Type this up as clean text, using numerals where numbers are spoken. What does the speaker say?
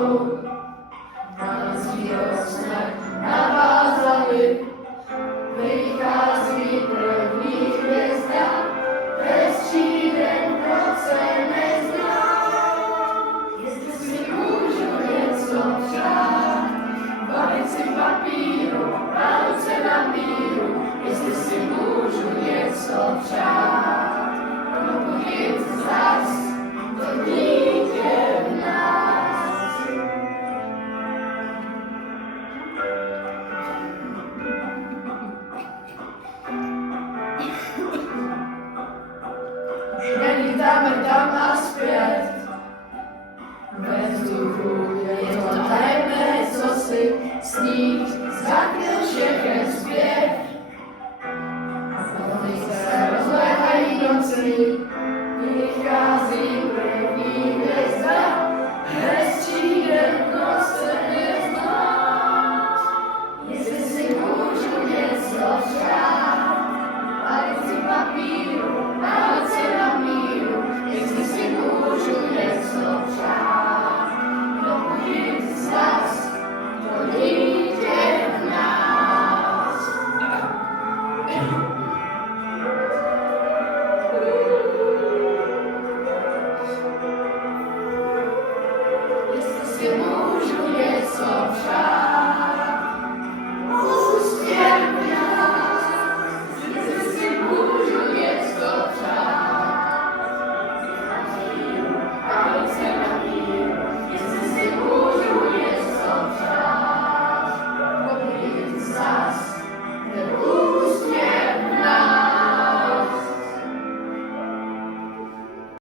spolu na znak navázali. Vychází první hvězda, hezčí den v roce neznám. Jestli si můžu něco přát, balici papíru, palce na míru. Jestli si můžu něco přát, probudit zas to dítě v nás. Nelítáme tam a zpět, ve vzduchu je to tajemné, co si sníh zakryl všechen zpět.